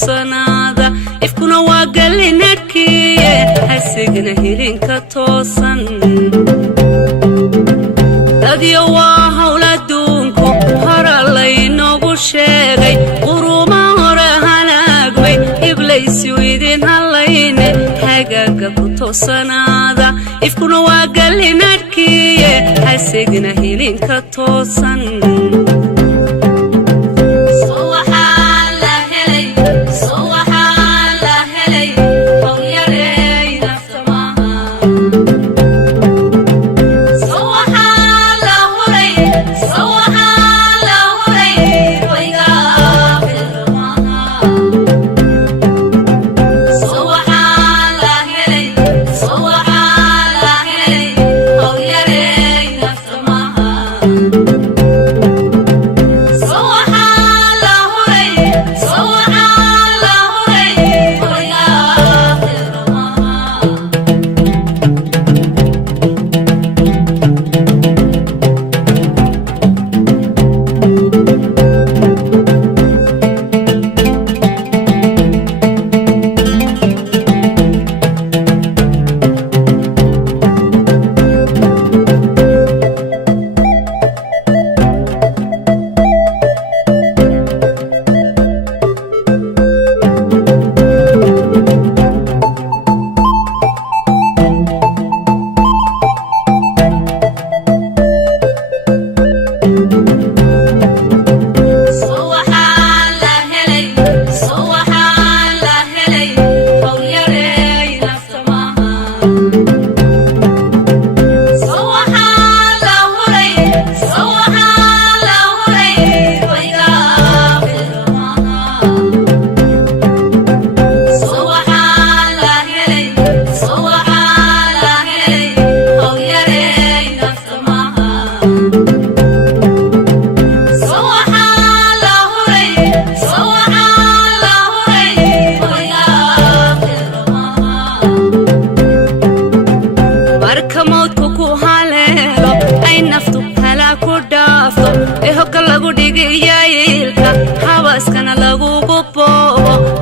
توصنادا إفكنا وقلناكي حسقنا هيلين كتوصن دادي واها ولادونكو هرا لينوغو شاقي قروما هرهاناقبي إبليسي ويدين هالليني حقاقا كتوصنادا إفكنا وقلناكي حسقنا هيلين كتوصن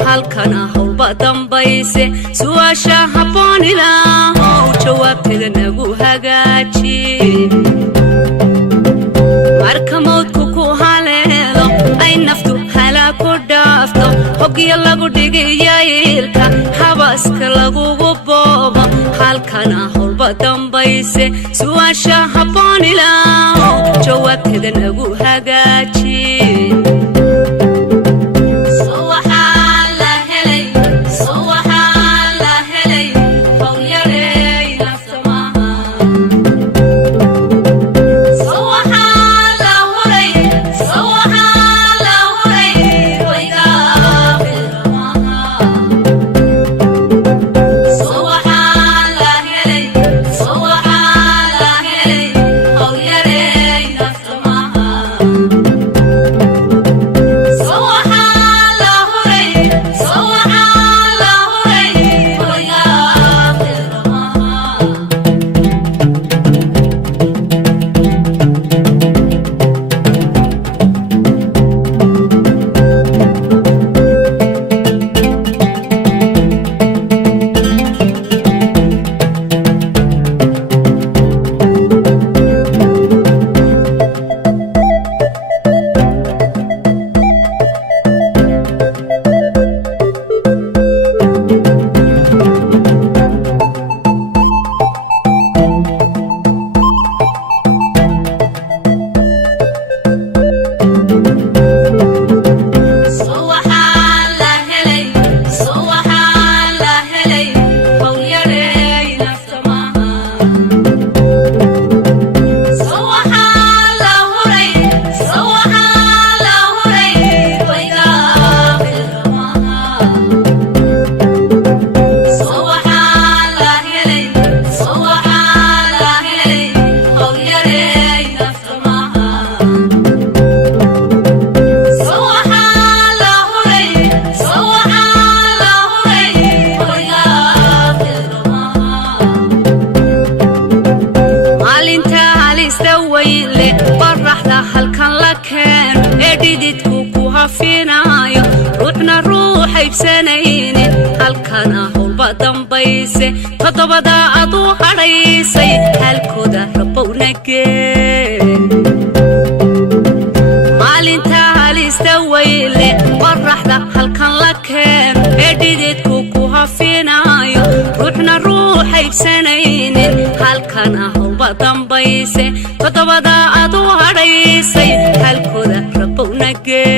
halkana hawlba dambayse su'aasha habboon ilaahow jawaabteeda nagu hagaaji marka mawdku ku haleelo ay naftu halaaku dhaafto hoggiya lagu dhigayaylka habaaska lagugu boobo halkana hawlba dambayse su'aasha habboon ilaahow jawaabteeda nagu hagaaji halkana howlba dambayse todobada adu hadhaysay halkooda rabowna gee maalinta halista weyle qorraxda halkan la keen ee dhididku ku hafinayo ruuxna ruux haybsanaynin halkana howlba dambayse todobada adu hadhaysay halkooda rabowna gee